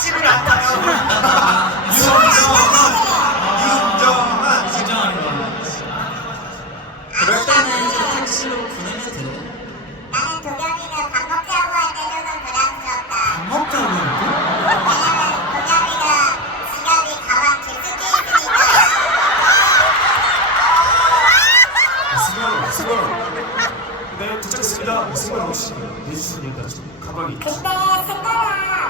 치를 안 봐요. 유정정한. 유정정한. 유정정한. 그럴 때는 사탕수로 보내면 돼요. 나는 도겸이를 밥 먹자고 할 때도 좀 부담스럽다. 밥 먹자고 할 때? 승관, 네 도착했습니다. 승관 오시면 내주신 일 가방이 있죠. 그때 승관아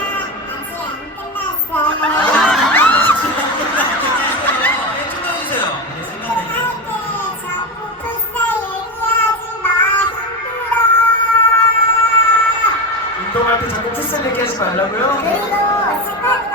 운동할 때 자꾸 키스 얘기하지 말라고요? 그리고 식당